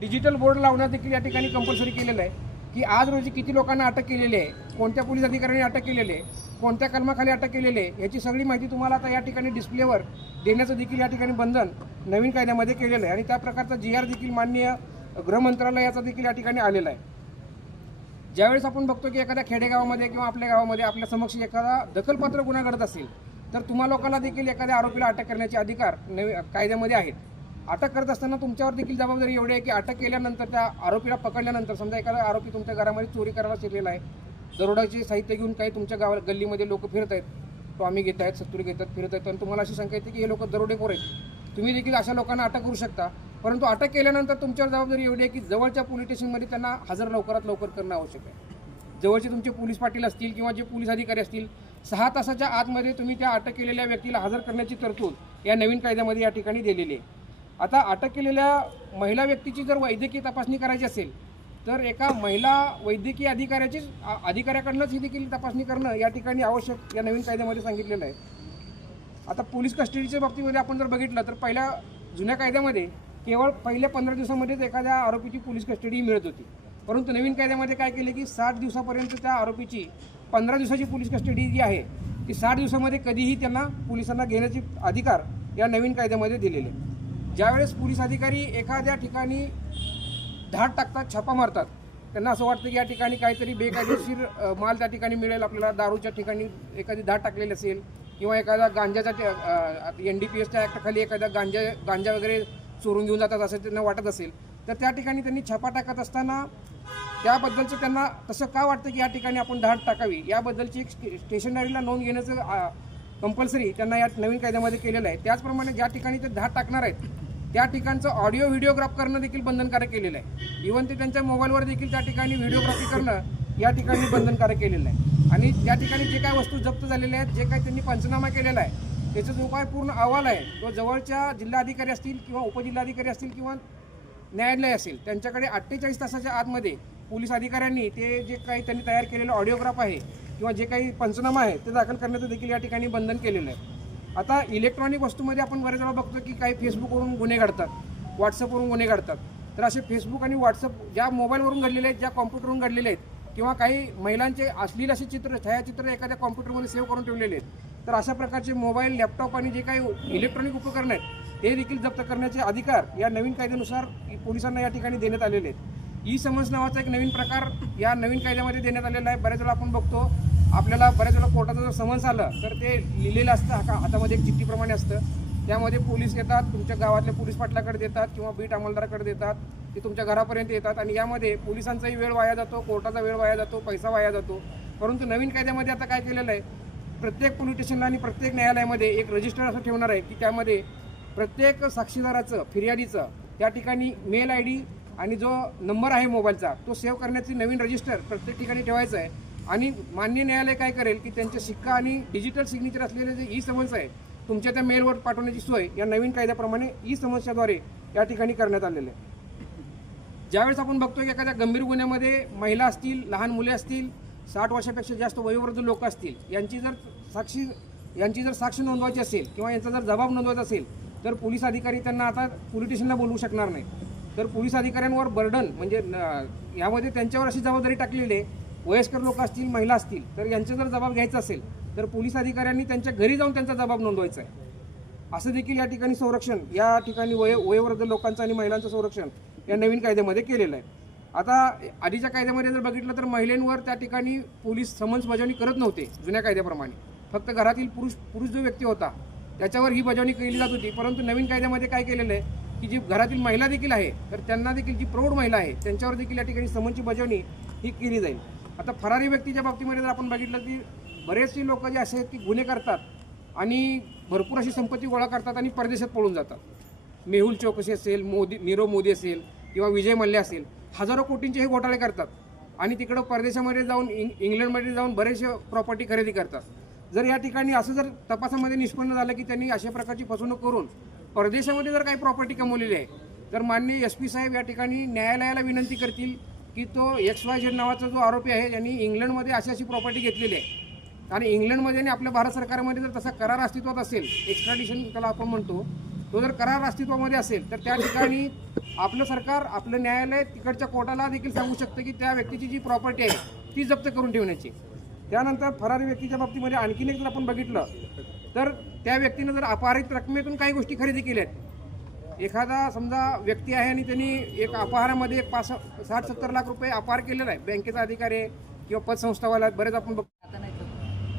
Digital board लावण्यात देखील या ठिकाणी कंपल्सरी केलेलं आहे की आज रोजी किती लोकांना अटक केलेली आहे कोणत्या पोलीस अधिकाऱ्यांनी अटक केलेली आहे कोणत्या कलमाखाली अटक केलेली आहे याची सगळी माहिती तुम्हाला आता या ठिकाणी डिस्प्लेवर देण्याचं देखील या ठिकाणी बंधन नवीन कायद्यामध्ये केलेलं आहे. आणि त्या प्रकारचा जी आर देखील माननीय गृहमंत्रालयाचा देखील या ठिकाणी आलेला आहे. ज्यावेळेस आपण बघतो की एखाद्या खेडेगावामध्ये किंवा आपल्या गावामध्ये आपल्या समक्ष एखादा दखलपात्र गुन्हा घडत असेल तर तुम्हा लोकांना देखील एखाद्या आरोपीला अटक करण्याचे अधिकार नवी कायद्यामध्ये आहेत. अटक करत असताना तुमच्यावर देखील जबाबदारी एवढी आहे की अटक केल्यानंतर त्या आरोपीला पकडल्यानंतर समजा एखादा आरोपी तुमच्या घरामध्ये चोरी करायला शिरलेला आहे दरोडाचे साहित्य घेऊन काही तुमच्या गावा गल्लीमध्ये लोक फिरत आहेत टॉमी घेत आहेत सत्तुरी घेतात फिरत आहेत आणि तुम्हाला अशी शंका येते की हे लोक दरोडेखोर आहेत. तुम्ही देखील अशा लोकांना अटक करू शकता परंतु अटक केल्यानंतर तुमच्यावर जबाबदारी एवढी आहे की जवळच्या पोलीस स्टेशनमध्ये त्यांना हजर लवकरात लवकर करणं आवश्यक आहे. जवळचे तुमचे पोलीस पाटील असतील किंवा जे पोलीस अधिकारी असतील सहा तासाच्या आतमध्ये तुम्ही त्या अटक केलेल्या व्यक्तीला हजर करण्याची तरतूद या नवीन कायद्यामध्ये या ठिकाणी दिलेली आहे. आता अटक केलेल्या महिला व्यक्तीची जर वैद्यकीय तपासणी करायची असेल तर एका महिला वैद्यकीय अधिकाऱ्याचीच अधिकाऱ्याकडनंच ही देखील तपासणी करणं या ठिकाणी आवश्यक या नवीन कायद्यामध्ये सांगितलेलं आहे आता पोलीस कस्टडीच्या बाबतीमध्ये आपण जर बघितलं तर पहिल्या जुन्या कायद्यामध्ये केवळ पहिल्या पंधरा दिवसामध्येच एखाद्या आरोपीची पोलीस कस्टडी मिळत होती परंतु नवीन कायद्यामध्ये काय केले की साठ दिवसापर्यंत त्या आरोपीची पंधरा दिवसाची पोलीस कस्टडी जी आहे ती साठ दिवसामध्ये कधीही त्यांना पोलिसांना घेण्याचे अधिकार या नवीन कायद्यामध्ये दिलेले आहे. ज्यावेळेस पोलीस अधिकारी एखाद्या ठिकाणी धाड टाकतात छापा मारतात त्यांना असं वाटतं की या ठिकाणी काहीतरी बेकायदेशीर माल त्या ठिकाणी मिळेल आपल्याला दारूच्या ठिकाणी एखादी धाड टाकलेली असेल किंवा एखादा गांजाच्या एन डी पी एसच्या ॲक्टखाली एखादा गांजा गांजा वगैरे चोरून घेऊन जातात असं त्यांना वाटत असेल तर त्या ठिकाणी त्यांनी छापा टाकत असताना त्याबद्दलचं त्यांना तसं का वाटतं की या ठिकाणी आपण धाड टाकावी? याबद्दलची एक स्टे स्टेशनरीला नोंद घेण्याचं कंपल्सरी त्यांना या नवीन कायद्यामध्ये केलेलं आहे. त्याचप्रमाणे ज्या ठिकाणी ते धाड टाकणार आहेत त्या ठिकाणचं ऑडिओ व्हिडिओग्राफ करणं देखील बंधनकारक केलेलं आहे. इव्हन ते त्यांच्या मोबाईलवर देखील त्या ठिकाणी व्हिडिओग्राफी करणं या ठिकाणी बंधनकारक केलेलं आहे. आणि त्या ठिकाणी जे काय वस्तू जप्त झालेल्या आहेत जे काय त्यांनी पंचनामा केलेला आहे त्याचा जो काय पूर्ण अहवाल आहे तो जवळच्या जिल्हाधिकारी असतील किंवा उपजिल्हाधिकारी असतील किंवा न्यायालय असेल त्यांच्याकडे अठ्ठेचाळीस तासाच्या आतमध्ये पोलीस अधिकाऱ्यांनी ते जे काही त्यांनी तयार केलेलं ऑडिओग्राफ आहे किंवा जे काही पंचनामा आहे ते दाखल करण्याचं देखील या ठिकाणी बंधन केलेलं आहे. आता इलेक्ट्रॉनिक वस्तूमध्ये आपण बऱ्याच वेळा बघतो की काही फेसबुकवरून गुन्हे घडतात व्हॉट्सअपवरून गुन्हे घडतात. तर असे फेसबुक आणि व्हॉट्सअप ज्या मोबाईलवरून घडलेले आहेत ज्या कॉम्प्युटरवरून घडलेले आहेत किंवा काही महिलांचे अश्लील असे चित्र छायाचित्र एखाद्या कॉम्प्युटरमध्ये सेव्ह करून ठेवलेले आहेत तर अशा प्रकारचे मोबाईल लॅपटॉप आणि जे काही इलेक्ट्रॉनिक उपकरणं आहेत ते देखील जप्त करण्याचे अधिकार या नवीन कायद्यानुसार पोलिसांना या ठिकाणी देण्यात आलेले आहेत. ई समन्स नावाचा एक नवीन प्रकार या नवीन कायद्यामध्ये देण्यात आलेला आहे. बऱ्याच वेळा आपण बघतो आपल्याला बऱ्याच वेळा कोर्टाचं जर समन्स आलं तर ते लिहिलेलं असतं का हातामध्ये एक चिठ्ठीप्रमाणे असतं. त्यामध्ये पोलीस येतात तुमच्या गावातल्या पोलीस पाटलाकडे देतात किंवा बीट अंमलदाराकडे देतात ते तुमच्या घरापर्यंत येतात आणि यामध्ये पोलिसांचाही वेळ वाया जातो कोर्टाचा वेळ वाया जातो पैसा वाया जातो. परंतु नवीन कायद्यामध्ये आता काय केलेलं आहे? प्रत्येक पोलीस स्टेशनला आणि प्रत्येक न्यायालयामध्ये एक रजिस्टर असं ठेवणार आहे की त्यामध्ये प्रत्येक साक्षीदाराचं फिर्यादीचं त्या ठिकाणी मेल आय डी आणि जो नंबर आहे मोबाईलचा तो सेव्ह करण्याची नवीन रजिस्टर प्रत्येक ठिकाणी ठेवायचं आहे. आणि मान्य न्यायालय काय करेल की त्यांचे शिक्का आणि डिजिटल सिग्नेचर असलेले जे ई समन्स आहे तुमच्या त्या मेलवर पाठवण्याची सोय या नवीन कायद्याप्रमाणे ई समस्याद्वारे या ठिकाणी करण्यात आलेलं आहे. ज्यावेळेस आपण बघतो की एखाद्या गंभीर गुन्ह्यामध्ये महिला असतील लहान मुले असतील साठ वर्षापेक्षा जास्त वयोवृद्ध लोक असतील यांची जर साक्षी यांची जर साक्ष नोंदवायची असेल किंवा यांचा जर जबाब नोंदवायचा असेल तर पोलीस अधिकारी त्यांना आता पोलीस स्टेशनला बोलवू शकणार नाही. तर पोलीस अधिकाऱ्यांवर बर्डन म्हणजे न- यामध्ये त्यांच्यावर अशी जबाबदारी टाकलेली आहे वयस्कर लोक असतील महिला असतील तर यांचा जर जबाब घ्यायचा असेल तर पोलीस अधिकाऱ्यांनी त्यांच्या घरी जाऊन त्यांचा जबाब नोंदवायचा आहे. असं देखील या ठिकाणी संरक्षण या ठिकाणी वय वयोवृद्ध लोकांचं आणि महिलांचं संरक्षण या नवीन कायद्यामध्ये केलेलं आहे. आता आधीच्या कायद्यामध्ये जर बघितलं तर महिलांवर त्या ठिकाणी पोलीस समन्स बजावणी करत नव्हते जुन्या कायद्याप्रमाणे. फक्त घरातील पुरुष पुरुष जो व्यक्ती होता त्याच्यावर ही बजावणी केली जात होती. परंतु नवीन कायद्यामध्ये काय केलेलं आहे की जी घरातील महिला देखील आहे तर त्यांना देखील जी प्रौढ महिला आहे त्यांच्यावर देखील या ठिकाणी समनची बजावणी ही केली जाईल. आता फरारी व्यक्तीच्या बाबतीमध्ये जर आपण बघितलं की बरेचसे लोक जे असे आहेत की गुन्हे करतात आणि भरपूर अशी संपत्ती गोळा करतात आणि परदेशात पळून जातात. मेहुल चौकशी असेल मोदी नीरव मोदी असेल किंवा विजय मल्ल्या असेल हजारो कोटींचे हे घोटाळे करतात. आणि तिकडं परदेशामध्ये जाऊन इंग इंग्लंडमध्ये जाऊन बरेचसे प्रॉपर्टी खरेदी करतात. जर या ठिकाणी असं जर तपासामध्ये निष्पन्न झालं की त्यांनी अशा प्रकारची फसवणूक करून परदेशामध्ये जर काही प्रॉपर्टी कमवलेली आहे तर माननीय एस पी साहेब या ठिकाणी न्यायालयाला विनंती करतील की तो एक्स वाय झेड नावाचा जो आरोपी आहे यांनी इंग्लंडमध्ये अशी अशी प्रॉपर्टी घेतलेली आहे. आणि इंग्लंडमध्ये आणि आपल्या भारत सरकारमध्ये जर तसा करार अस्तित्वात असेल एक्स्ट्राडिशन त्याला आपण म्हणतो तो जर करार अस्तित्वामध्ये असेल तर त्या ठिकाणी आपलं सरकार आपलं न्यायालय तिकडच्या कोर्टाला देखील सांगू शकतं की त्या व्यक्तीची जी प्रॉपर्टी आहे ती जप्त करून ठेवण्याची. त्यानंतर फरारी व्यक्तीच्या बाबतीमध्ये आणखीन एक जर आपण बघितलं तर त्या व्यक्तीनं जर अपहरित रकमेतून काही गोष्टी खरेदी केल्या आहेत एखादा समजा व्यक्ती आहे आणि त्यांनी एक अपहारामध्ये एक पाच साठ सत्तर लाख रुपये अपहार केलेला आहे बँकेचा अधिकारी आहे किंवा पतसंस्थावाला आहेत, बरेच आपण बघतो.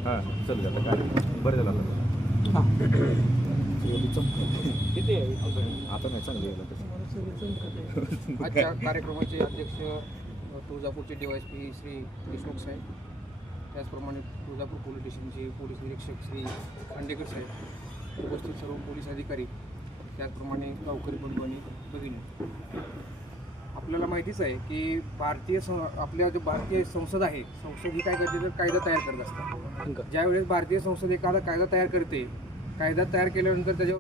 हां चल काय? बरं झालं आता. किती आहे? आता नाही चांगली आहे आता. आजच्या कार्यक्रमाचे अध्यक्ष अ, तुळजापूरचे डीवायसपी श्री देशमुख साहेब त्याचप्रमाणे तुळजापूर पोलीस स्टेशनचे पोलीस निरीक्षक श्री खांडेकर साहेब उपस्थित सर्व पोलीस अधिकारी त्याचप्रमाणे गावकरी बंधू आणि भगिनी. आपल्याला माहितीच आहे की भारतीय सं आपल्या जो भारतीय संसद आहे संसद ही काय करते तर कायदा तयार करत असतात ज्यावेळेस भारतीय संसद एखादा कायदा तयार करते कायदा तयार केल्यानंतर त्याच्यावर